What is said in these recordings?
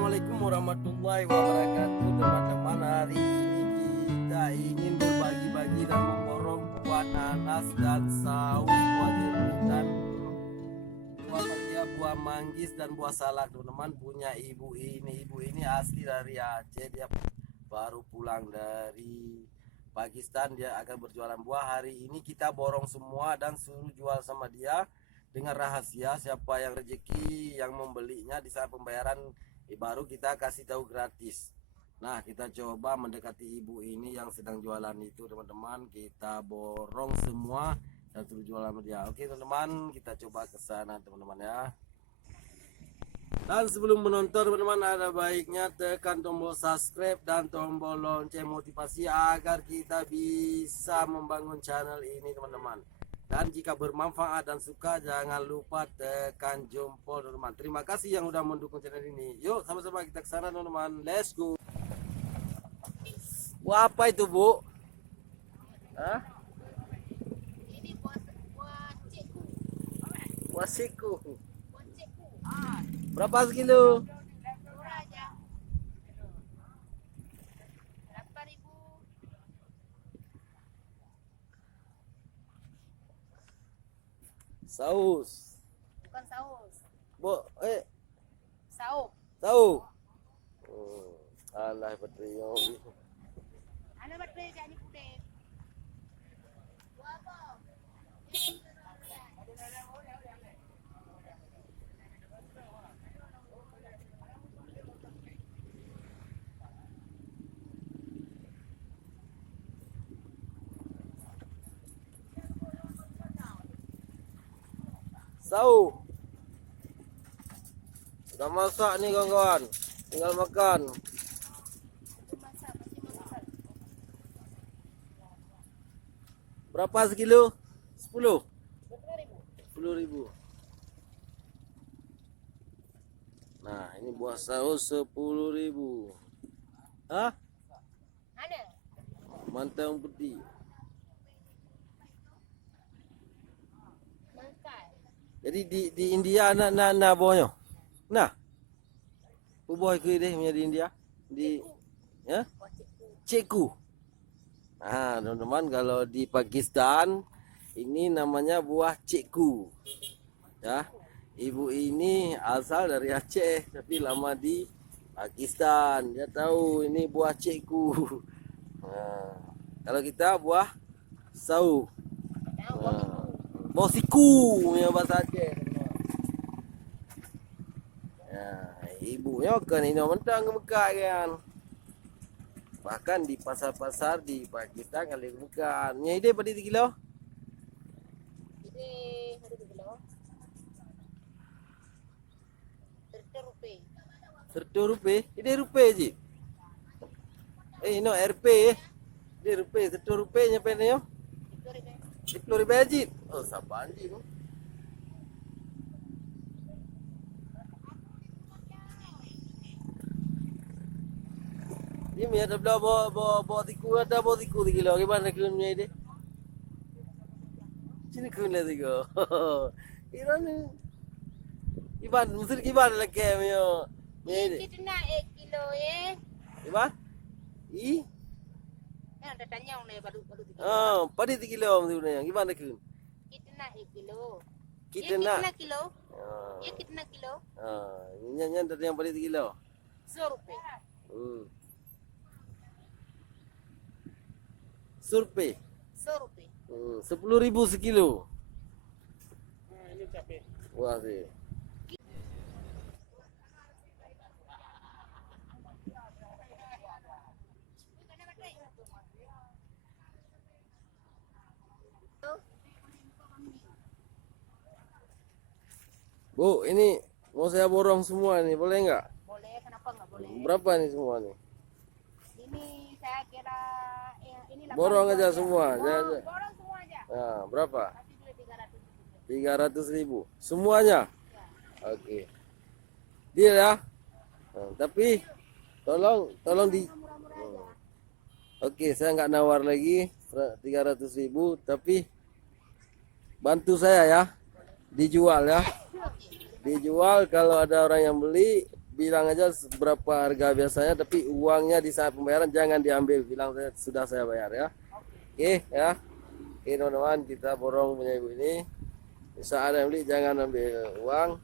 Assalamualaikum warahmatullahi wabarakatuh. Teman-teman, hari ini kita ingin berbagi-bagi dan memborong buah nanas dan saus, buah jeruk dan buah mangga, buah manggis dan buah salak. Teman-teman, punya ibu ini. Ibu ini asli dari Aceh. Dia baru pulang dari Pakistan. Dia akan berjualan buah. Hari ini kita borong semua dan suruh jual sama dia dengan rahasia. Siapa yang rezeki yang membelinya di saat pembayaran baru kita kasih tahu gratis. Nah, kita coba mendekati ibu ini yang sedang jualan itu, teman-teman. Kita borong semua dan suruh jualan sama dia. Oke, teman-teman, kita coba ke sana, teman-teman ya. Dan sebelum menonton, teman-teman, ada baiknya tekan tombol subscribe dan tombol lonceng motivasi agar kita bisa membangun channel ini, teman-teman. Dan jika bermanfaat dan suka, jangan lupa tekan jempol, teman-teman. Terima kasih yang udah mendukung channel ini. Yuk, sama-sama kita ke sana, teman-teman. Let's go. Wah, apa itu, Bu? Hah? Ini buah cikgu. Buah siku. Buah cikgu. Berapa sekilo? Murah aja. 8.000. Saus. Bukan saus. Bu, Saup. tahu. Alah, betul. Ana baterai jadi kudet. Buah apa? Sau. Udah masak nih, kawan-kawan. Tinggal makan. Masak masih masak. Berapa sekilo? 10. 20.000. 10.000. Nah, ini buah saus 10.000. Hah? Ana. Mantang putih. Mangkai. Jadi di India na buahnya. Nah. Buah ke deh punya di India. Di ya? Buah cikgu. Cikgu. Nah, teman-teman, kalau di Pakistan ini namanya buah cikgu. Ya. Ibu ini asal dari Aceh tapi lama di Pakistan. Dia tahu ini buah cikgu. Nah, kalau kita buah sau. Nah, buah Nah, cikgu. buah siku ya bahasa Aceh. Ya, ibunya kan ini mentang ke Mekah kan. Bahkan di pasar-pasar di Pakistan kali bukan. Nya ide pada 3 kilo. Ini ada 2 kilo. 30 rupiah. 100 rupiah. Ide rupiah je. No RP. Ide rupiah 100 rupiah nyampe ni yo. 10 rupiah. 10 rupiah je. Oh, siapa anjing tu? Ini ada bawa tiku, ada bawa tiku 3 kilo. Gimana kunnya ide? Sini kun lah tiku. Iran ni. Iban, musir kiban lah ke yo. Ide. Kita nak 1 kilo ya. Iban? I? Nah, ada tanya orang baru 3 kilo. Oh, pada 3 kilo sebenarnya. Gimana kun? Kita nak 1 kilo. Kita Ya, nak. Kita nak kilo. Ah. Ya, kita nak kilo. Nyanyian dari yang pada 3 kilo. 10 rupiah. Survei. 10 rupiah. 10.000 sekilo. Nah, ini capek. Wah sih. Bu, ini mau saya borong semua nih, boleh nggak? Boleh, kenapa nggak boleh? Berapa nih semua nih? Ini saya kira ini 8 Borong ribu aja semua, jangan- Borong semua aja. Nah, berapa? Kasih dulu 300 ribu. 300.000 semuanya. Ya. Oke. Deal ya. Nah, tapi tolong di. Murah-murah aja. Oke, saya nggak nawar lagi 300.000, tapi bantu saya ya, dijual ya. Dijual kalau ada orang yang beli bilang aja berapa harga biasanya, tapi uangnya di saat pembayaran jangan diambil, bilang sudah saya bayar ya. Oke ya. Oke teman-teman, kita borong punya ibu ini. Saat ada yang beli jangan ambil uang.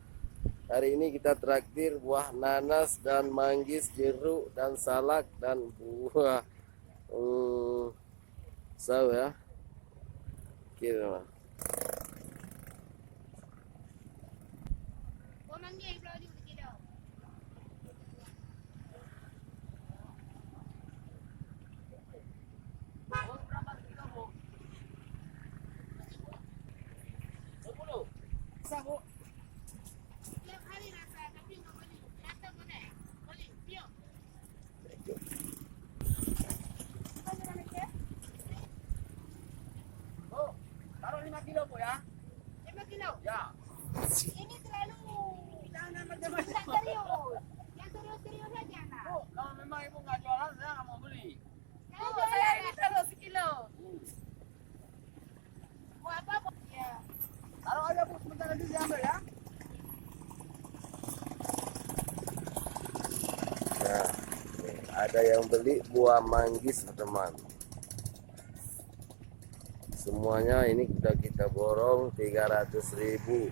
Hari ini kita traktir buah nanas dan manggis, jeruk dan salak dan buah sawo ya. Oke teman. Kau manggil kalau di kilo. Tiap hari rasa tapi nggak beli. Datang mana? Beli, yuk. Apa namanya? Oh, taruh 5 kilo Bu ya. 5 kilo. Ya. Ini terlalu Jangan tidak macam-macam. serius. Yang serius-serius aja nak. Bu, kalau memang ibu nggak jualan, saya nggak mau beli. Kalau saya ini taruh sekilo. Mau apa? Ya. Taruh aja Bu, sebentar lagi diambil ya. Nah, nih, ada yang beli buah manggis teman. Semuanya ini sudah kita borong 300.000.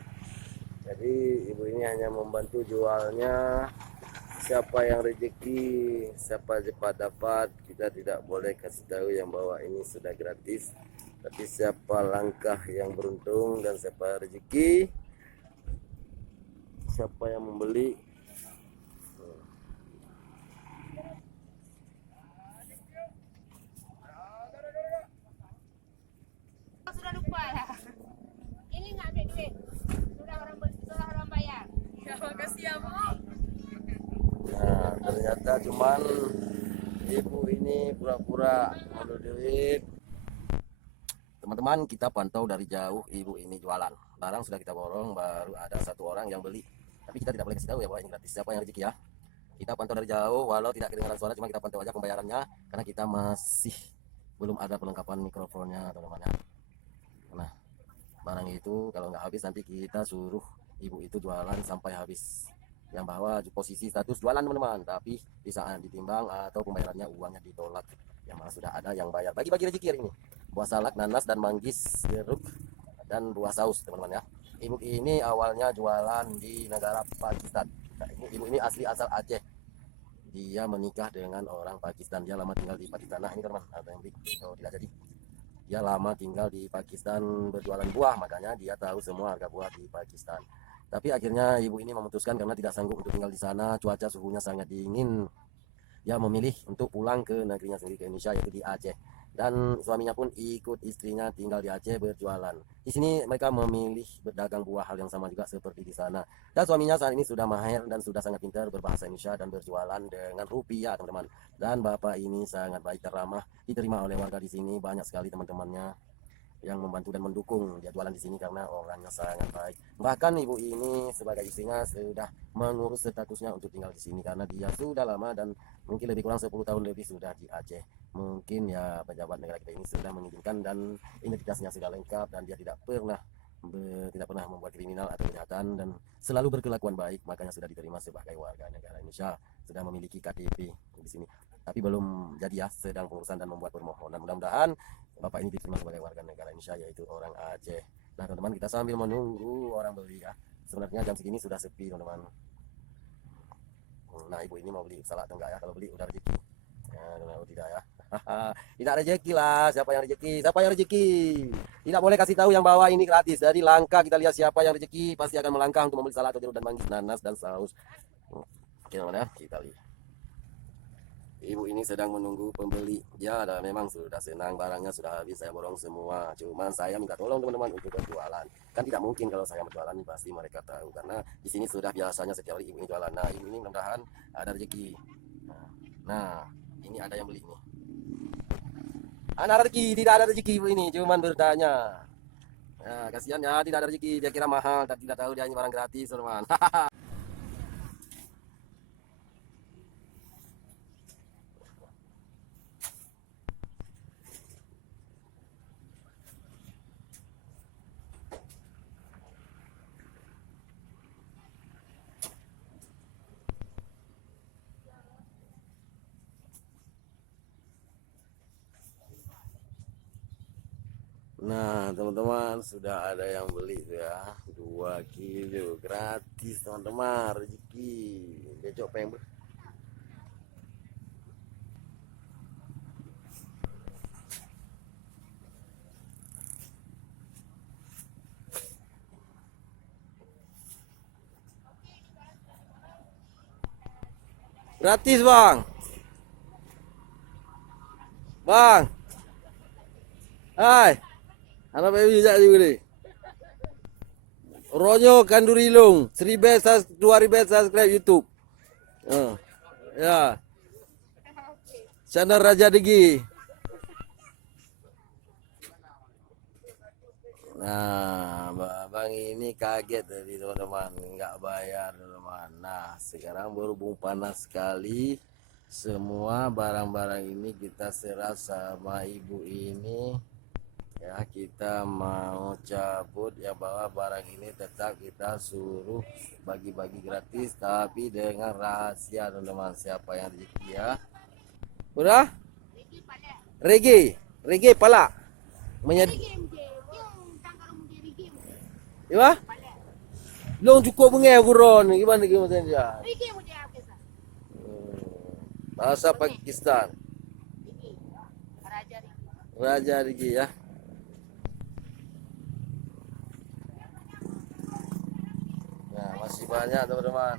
Jadi ibu ini hanya membantu jualnya. Siapa yang rezeki, siapa cepat dapat, kita tidak boleh kasih tahu yang bahwa ini sudah gratis. Tapi siapa langkah yang beruntung dan siapa rezeki, siapa yang membeli. Sudah lupa lah. Ini nggak ada duit. Sudah orang beli, sudah orang bayar. Ya, makasih ya, Bu. Nah, ternyata cuman ibu ini pura-pura ada duit. Teman-teman, kita pantau dari jauh ibu ini jualan. Barang sudah kita borong, baru ada satu orang yang beli. Tapi kita tidak boleh kasih tahu ya bahwa ini gratis. Siapa yang rezeki ya? Kita pantau dari jauh, walau tidak kedengaran suara, cuma kita pantau aja pembayarannya. Karena kita masih belum ada pelengkapan mikrofonnya, teman-teman ya. Nah, barang itu kalau nggak habis nanti kita suruh ibu itu jualan sampai habis. Yang bahwa posisi status jualan teman-teman, tapi di saat ditimbang atau pembayarannya uangnya ditolak, yang malah sudah ada yang bayar. Bagi-bagi rezeki hari ini. Buah salak, nanas dan manggis, jeruk dan buah saus teman-teman ya. Ibu ini awalnya jualan di negara Pakistan. Nah, ibu ini asli asal Aceh. Dia menikah dengan orang Pakistan. Dia lama tinggal di Pakistan. Nah ini teman-teman, ada yang beli. Oh, tidak jadi. Dia lama tinggal di Pakistan berjualan buah, makanya dia tahu semua harga buah di Pakistan. Tapi akhirnya ibu ini memutuskan karena tidak sanggup untuk tinggal di sana, cuaca suhunya sangat dingin. Dia memilih untuk pulang ke negerinya sendiri, ke Indonesia, yaitu di Aceh. Dan suaminya pun ikut istrinya tinggal di Aceh berjualan. Di sini mereka memilih berdagang buah, hal yang sama juga seperti di sana. Dan suaminya saat ini sudah mahir dan sudah sangat pintar berbahasa Indonesia dan berjualan dengan rupiah, teman-teman. Dan bapak ini sangat baik dan ramah, diterima oleh warga di sini. Banyak sekali teman-temannya yang membantu dan mendukung dia jualan di sini karena orangnya sangat baik. Bahkan ibu ini sebagai istrinya sudah mengurus statusnya untuk tinggal di sini karena dia sudah lama dan mungkin lebih kurang 10 tahun lebih sudah di Aceh. Mungkin ya pejabat negara kita ini sudah mengizinkan dan identitasnya sudah lengkap dan dia tidak pernah membuat kriminal atau kejahatan dan selalu berkelakuan baik, makanya sudah diterima sebagai warga negara Indonesia, sudah memiliki KTP di sini. Tapi belum jadi ya, sedang pengurusan dan membuat permohonan. Mudah-mudahan bapak ini diterima sebagai warga negara Indonesia, yaitu orang Aceh. Nah teman-teman, kita sambil menunggu orang beli ya. Sebenarnya jam segini sudah sepi teman-teman. Nah ibu ini mau beli salak atau enggak ya? Kalau beli udah rezeki ya, kalau tidak ya. Tidak rezeki lah. Siapa yang rezeki? Siapa yang rezeki? Tidak boleh kasih tahu yang bawah ini gratis. Jadi langkah kita lihat siapa yang rezeki, pasti akan melangkah untuk membeli salak atau jeruk dan manggis, nanas dan saus. Oke teman-teman ya, kita lihat. Ibu ini sedang menunggu pembeli. Ya, memang sudah senang, barangnya sudah habis, saya borong semua. Cuman saya minta tolong teman-teman untuk berjualan. Kan tidak mungkin kalau saya berjualan pasti mereka tahu karena di sini sudah biasanya setiap hari ibu ini jualan. Nah, ibu ini mudah-mudahan ada rezeki. Nah, ini ada yang beli nih. Ada rezeki, tidak ada rezeki ibu ini, cuman bertanya. Ya, kasihan ya, tidak ada rezeki, dia kira mahal, tapi tidak tahu dia ini barang gratis, teman. Nah teman-teman, sudah ada yang beli tuh ya, 2 kilo gratis teman-teman, rezeki. Besok pengen gratis bang. Bang, hai, anak baby juga nih. Ronyo Kandurilung, 2000 subscribe YouTube. Ya, channel Raja Degi. Nah, bang ini kaget tadi teman-teman, nggak bayar teman-teman. Nah, sekarang berhubung panas sekali, semua barang-barang ini kita serah sama ibu ini. Ya, kita mau cabut ya, bahwa barang ini tetap kita suruh bagi-bagi gratis, tapi dengan rahasia teman-teman. Siapa yang rezeki ya? Udah? Reggae pala. Iya? Belum cukup bengai buron. Gimana dia? Bahasa Pakistan. Raja Rigi ya. Nah, masih banyak teman-teman.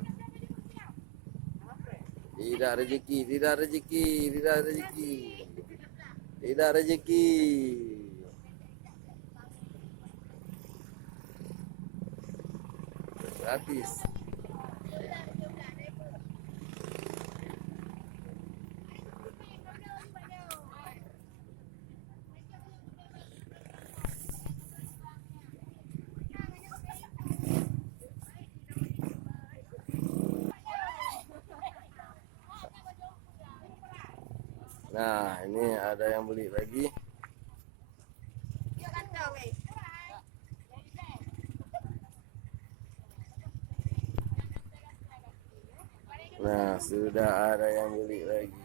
Tidak rezeki, tidak rezeki, tidak rezeki. Tidak rezeki. Gratis. Nah, ini ada yang beli lagi. Nah, sudah ada yang beli lagi.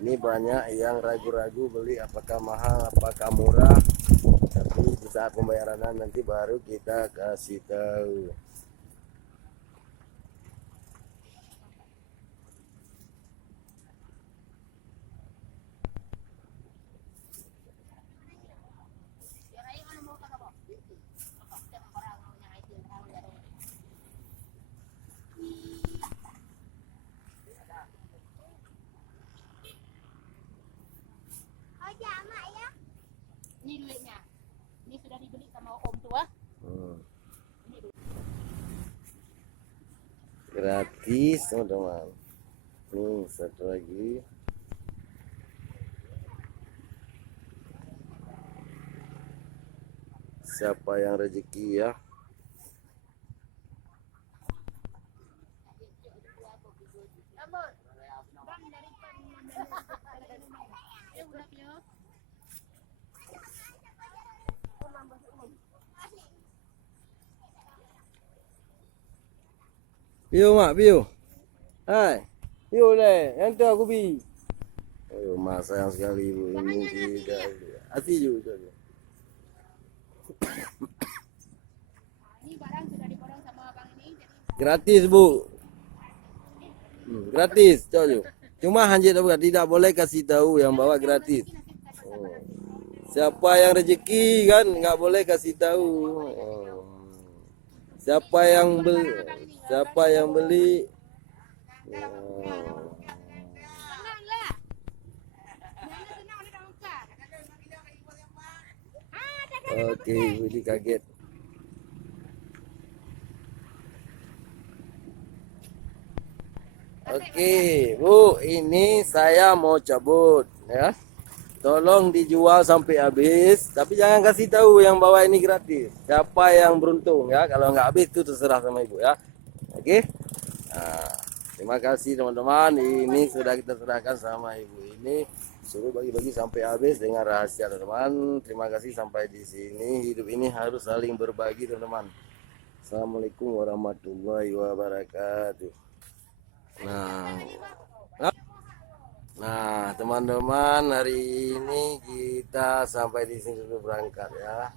Ini banyak yang ragu-ragu beli apakah mahal, apakah murah. Tapi di saat pembayaran nanti baru kita kasih tahu. Ini duitnya. Ini sudah dibeli sama om tua. Gratis teman-teman. Nih satu lagi. Siapa yang rezeki ya? Piu mak, piu. Hai. Piu le, yang tu aku pi. Oh, mak sayang sekali ibu ini tidak. Hati juga. Ini barang sudah diborong sama abang ini. Gratis bu. Gratis, coba. Cuma Hanjit tidak boleh kasih tahu yang bawa gratis. Siapa yang rezeki kan nggak boleh kasih tahu. Siapa yang beli? Siapa yang beli? Oke, Budi kaget. Oke, Bu, ini saya mau cabut ya. Tolong dijual sampai habis, tapi jangan kasih tahu yang bawa ini gratis. Siapa yang beruntung ya? Kalau nggak habis itu terserah sama ibu ya. Oke. Nah, Terima kasih teman-teman. Ini sudah kita serahkan sama ibu ini. Suruh bagi-bagi sampai habis dengan rahasia teman-teman. Terima kasih sampai di sini. Hidup ini harus saling berbagi teman-teman. Assalamualaikum warahmatullahi wabarakatuh. Nah teman-teman, hari ini kita sampai di sini dulu berangkat ya.